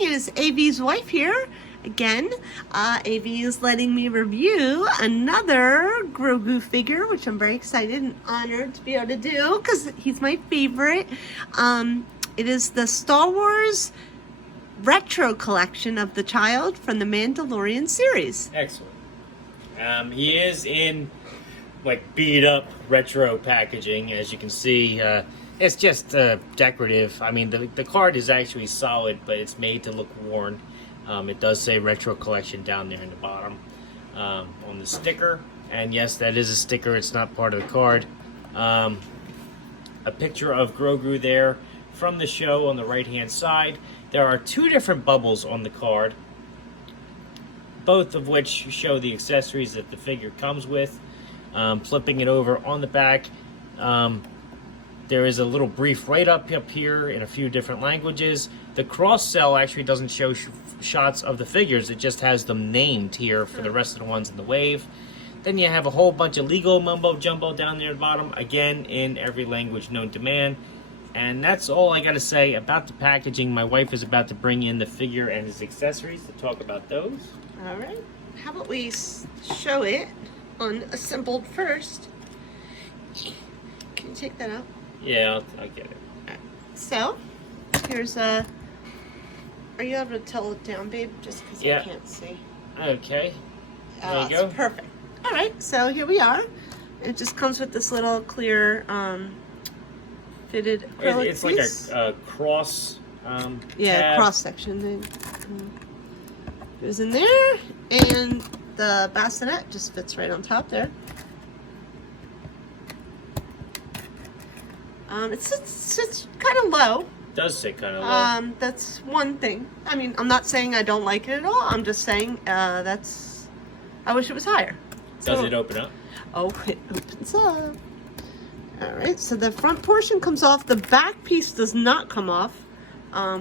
it is AV's wife here. Again, AV is letting me review another Grogu figure, which I'm very excited and honored to be able to do because he's my favorite. It is the Star Wars retro collection of the child from the Mandalorian series. Excellent. He is in like beat up retro packaging, as you can see. It's just decorative. I mean, the card is actually solid, but it's made to look worn. It does say retro collection down there in the bottom on the sticker. And yes, that is a sticker. It's not part of the card. A picture of Grogu there from the show on the right-hand side. There are two different bubbles on the card, both of which show the accessories that the figure comes with. Flipping it over on the back, there is a little brief write-up here in a few different languages. The cross-sell actually doesn't show shots of the figures. It just has them named here for the rest of the ones in the wave. Then you have a whole bunch of legal mumbo-jumbo down there at the bottom, again in every language known to man. And that's all I got to say about the packaging. My wife is about to bring in the figure and his accessories to talk about those. All right. How about we show it unassembled first? Can you take that out? Yeah, I'll get it. All right. So, here's a... Are you able to tell it down, babe? Just because I can't see. Okay. There you go. Perfect. All right. So, here we are. It just comes with this little clear... fitted acrylic it's piece. like a cross tab. Cross section. Goes in there, and the bassinet just fits right on top there. It sits kind of low. It does sit kind of low. That's one thing. I mean, I'm not saying I don't like it at all. I'm just saying I wish it was higher. Does it open up? Oh, it opens up. All right, so the front portion comes off. The back piece does not come off,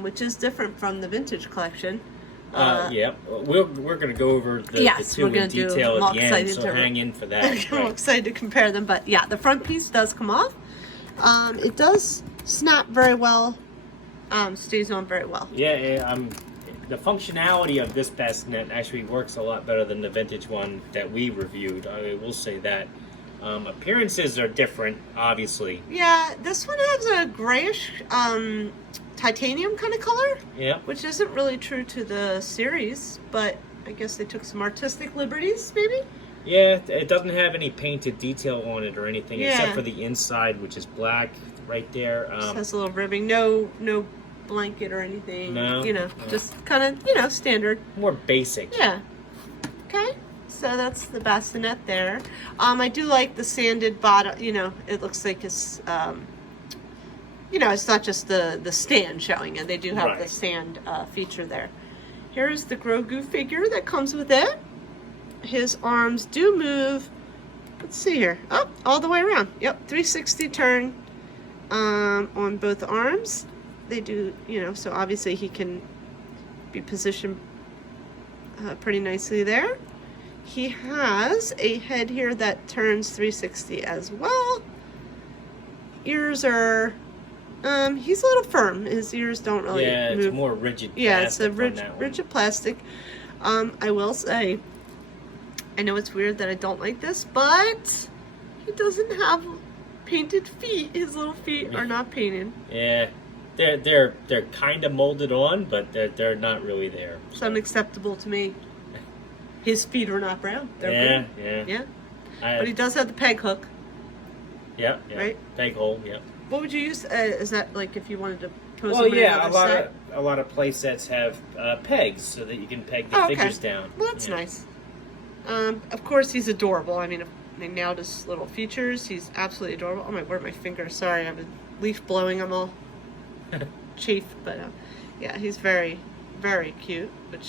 which is different from the vintage collection. Yeah, we're going to go over the two in detail at the end, so hang in for that. I'm excited to compare them, but yeah, the front piece does come off. It does snap very well, stays on very well. Yeah, the functionality of this bassinet actually works a lot better than the vintage one that we reviewed. I will say that. Appearances are different, obviously. Yeah, this one has a grayish titanium kind of color. Yeah. Which isn't really true to the series, but I guess they took some artistic liberties, maybe? Yeah, it doesn't have any painted detail on it or anything, except for the inside, which is black right there. Just has a little ribbing. No blanket or anything. No. Just kind of, standard. More basic. Yeah. Okay. So that's the bassinet there. I do like the sanded bottom. It looks like it's, it's not just the stand showing it. They do have the sand feature there. Here's the Grogu figure that comes with it. His arms do move. Let's see here. Oh, all the way around. Yep, 360 turn on both arms. They do, so obviously he can be positioned pretty nicely there. He has a head here that turns 360 as well. Ears are, he's a little firm. His ears don't really move. It's more rigid plastic. Yeah, it's a rigid plastic. I will say, I know it's weird that I don't like this, but he doesn't have painted feet. His little feet are not painted. Yeah, they're kind of molded on, but they're not really there. It's unacceptable to me. His feet are not brown. They're blue. Yeah. But he does have the peg hook. Yeah. Right? Peg hole, yeah. What would you use? Is that like if you wanted to pose them in another set? A lot of play sets have pegs so that you can peg the figures down. Well, that's nice. Of course, he's adorable. I mean, they nailed his little features. He's absolutely adorable. Oh my word, my finger. Sorry, I have a leaf blowing. I'm all chafed. But yeah, he's very, very cute, which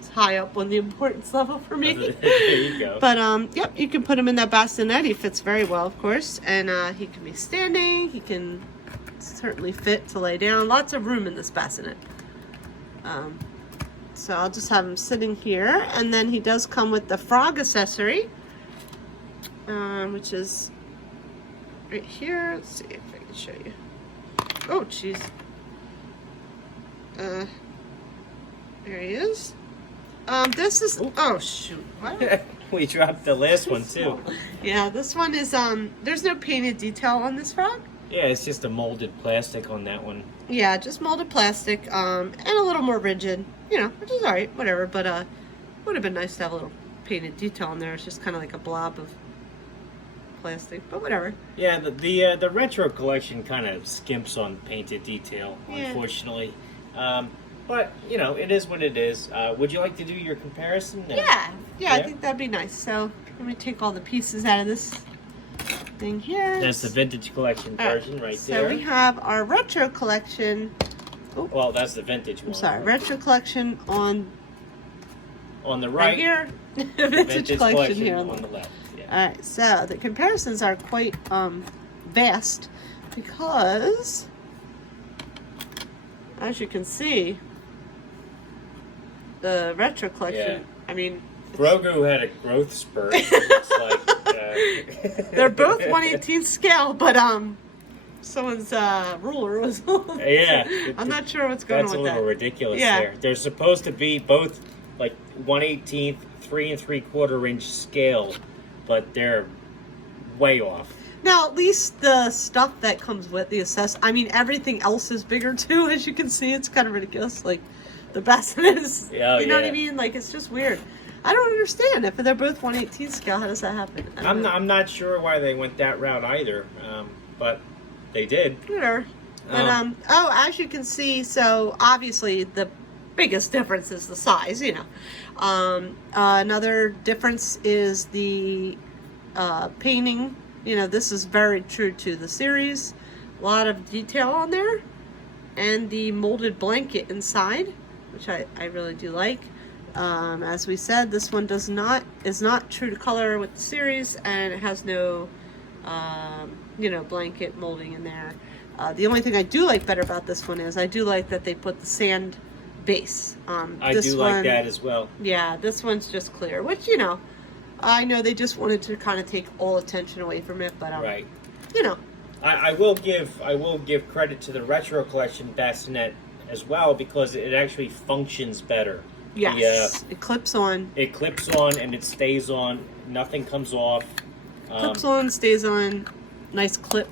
is high up on the importance level for me. There you go. But yep, you can put him in that bassinet. He fits very well, of course, and he can be standing. He can certainly fit to lay down. Lots of room in this bassinet. So I'll just have him sitting here, and then he does come with the frog accessory, which is right here. Let's see if I can show you. Oh, jeez. There he is. This is, oh shoot. What? We dropped the last one too. Yeah, this one is, there's no painted detail on this frog. Yeah, it's just a molded plastic on that one. Yeah, just molded plastic, and a little more rigid, you know, which is alright, whatever, but, would have been nice to have a little painted detail on there. It's just kind of like a blob of plastic, but whatever. Yeah, the retro collection kind of skimps on painted detail, Yeah. unfortunately. But, you know, it is what it is. Would you like to do your comparison? Yeah, I Yeah? think that'd be nice. So, let me take all the pieces out of this thing here. That's the vintage collection All right, version right so there. we have our retro collection. Well, that's the vintage one. I'm sorry, retro collection on On the right right, here. the Vintage collection here on on the the left. Yeah. All right, so the comparisons are quite vast because, as you can see, the retro collection. Yeah. I mean, Grogu had a growth spurt. It's like, they're both 1/18 scale, but someone's ruler was. Yeah. I'm not sure what's going That's on a with little that. ridiculous Yeah. there. They're supposed to be both like 1/18, 3 3/4 inch scale, but they're way off. Now, at least the stuff that comes with the I mean, everything else is bigger too. As you can see, it's kind of ridiculous. Like the bassinet is, Yeah, you know what I yeah. mean? Like it's just weird. I don't understand. If they're both 1/18 scale, how does that happen? I don't know. I'm not sure why they went that route either, but they did. Whatever. But oh, as you can see, so obviously the biggest difference is the size. You know, another difference is the painting. You know, this is very true to the series. A lot of detail on there, and the molded blanket inside, which I really do like. As we said, this one is not true to color with the series, and it has no you know, blanket molding in there. The only thing I do like better about this one is I do like that they put the sand base. I This do like one- that as well. Yeah, this one's just clear, which, you know, I know they just wanted to kind of take all attention away from it, but Right. you know, I will give credit to the retro collection bassinet as well because it actually functions better. yes, it clips on, It clips on and it stays on. Nothing comes off. clips on, stays on, nice clip.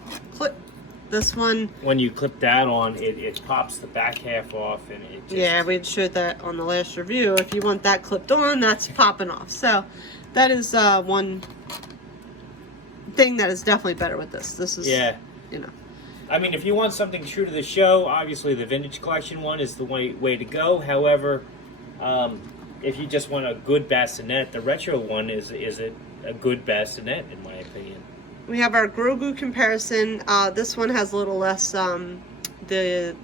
This one, When you clip that on, it pops the back half off and it just, yeah, we showed that on the last review. If you want that clipped on, that's popping off. So that is one thing that is definitely better with this. This is, yeah. you know, I mean, if you want something true to the show, obviously the vintage collection one is the way to go. However, if you just want a good bassinet, the retro one is a good bassinet in my opinion. we have our Grogu comparison. This one has a little less. The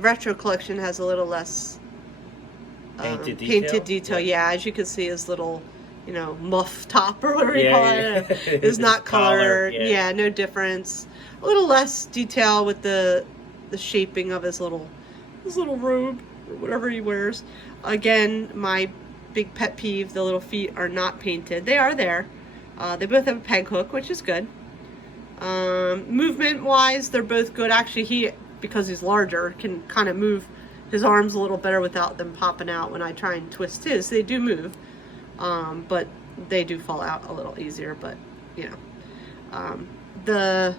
retro collection has a little less Painted painted detail? detail. Yeah, as you can see, his little, you know, muff top or whatever you Yeah, call yeah. it is not His collar, colored. yeah. Yeah, no difference. A little less detail with the shaping of his little robe or whatever he wears. Again, my big pet peeve: the little feet are not painted. They are there. They both have a peg hook, which is good. Movement wise, they're both good. Actually, he, because he's larger, can kind of move his arms a little better without them popping out when I try and twist his. They do move, but they do fall out a little easier. But you know, the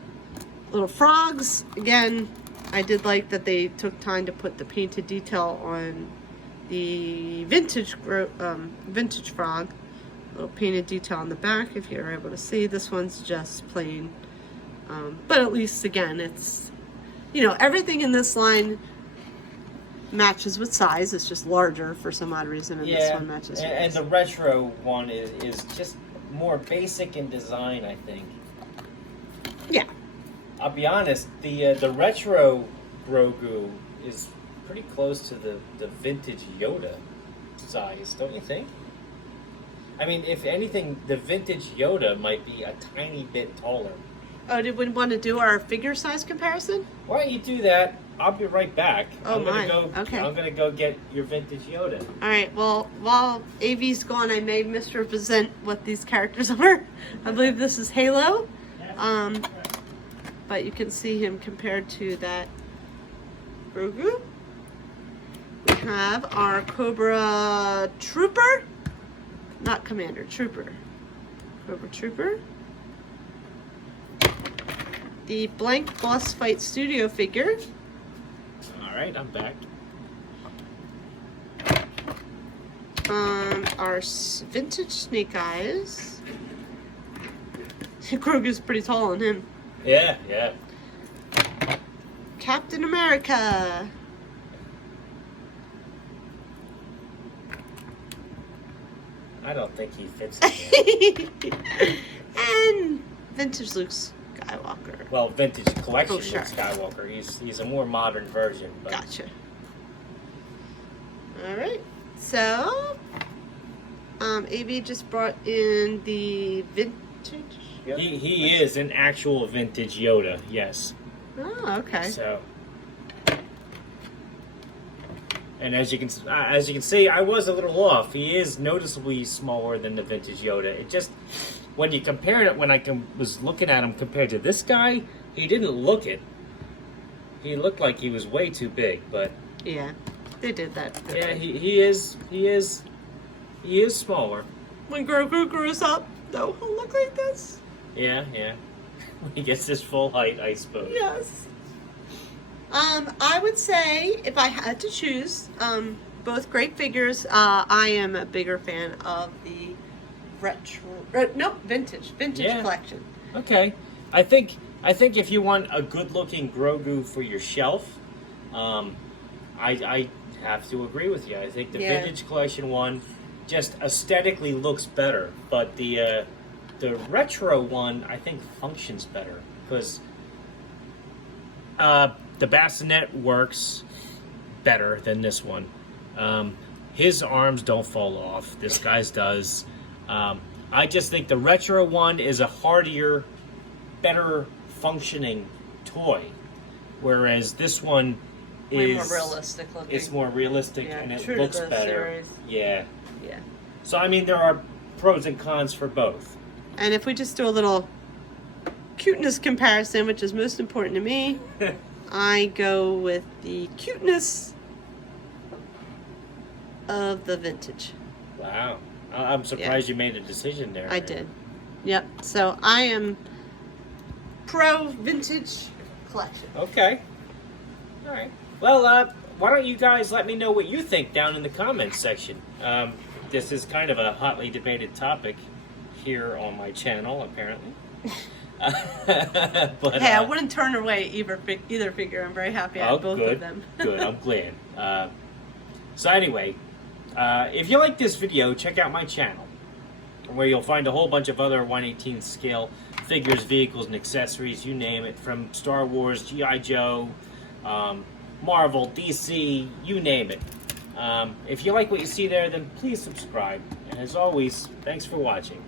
little frogs, again, I did like that they took time to put the painted detail on the vintage frog. Little painted detail on the back, if you're able to see. This one's just plain, but at least, again, it's, you know, everything in this line matches with size. It's just larger for some odd reason, and this one matches with and size. the retro one is just more basic in design, I think. Yeah. I'll be honest, the retro Grogu is pretty close to the vintage Yoda size, don't you think? I mean, if anything, the vintage Yoda might be a tiny bit taller. Oh, did we want to do our figure size comparison? Why don't you do that? I'll be right back. Oh, I'm gonna my. go. Okay. I'm gonna go get your vintage Yoda. All right. Well, while AV's gone, I may misrepresent what these characters are. I believe this is Halo, but you can see him compared to that Grogu, which have our Cobra Trooper. Not Commander, Trooper. Cobra Trooper. The blank Boss Fight Studio figure. Alright, I'm back. Our vintage Snake Eyes. Grogu's pretty tall on him. Yeah, yeah. Captain America. I don't think he fits in there. And vintage Luke Skywalker. Well, vintage collection Oh, sure. Luke Skywalker. He's a more modern version. But... Gotcha. Alright, so AV just brought in the vintage Yoda. He is an actual vintage Yoda, yes. Oh, okay. So, and as you can see, I was a little off. He is noticeably smaller than the vintage Yoda. It just, when you compare it, when I was looking at him compared to this guy, he didn't look it. He looked like he was way too big, but Yeah, they did that. yeah, he is smaller. When Grogu grows up, though, he'll look like this. Yeah, yeah. When he gets his full height, I suppose. Yes. I would say if I had to choose, both great figures. I am a bigger fan of the vintage Yeah. collection. Okay, I think if you want a good-looking Grogu for your shelf, I have to agree with you. I think the Yeah. vintage collection one just aesthetically looks better, but the retro one I think functions better because the bassinet works better than this one. His arms don't fall off. This guy's does. I just think the retro one is a hardier, better functioning toy, whereas this one Way is more realistic looking. It's more realistic Yeah, and it true to looks the better. series. Yeah. Yeah. So I mean, there are pros and cons for both. And if we just do a little cuteness comparison, which is most important to me, I go with the cuteness of the vintage. Wow. I'm surprised you made a decision there. I did. Yep. So I am pro vintage collection. Okay. All right. Well, why don't you guys let me know what you think down in the comments section. This is kind of a hotly debated topic here on my channel, apparently. But, Hey, I wouldn't turn away either figure. I'm very happy I have both good. of them. Good, I'm glad. So anyway, if you like this video, check out my channel, where you'll find a whole bunch of other 1/18 scale figures, vehicles, and accessories, you name it, from Star Wars, G.I. Joe, Marvel, DC, you name it. If you like what you see there, then please subscribe. And as always, thanks for watching.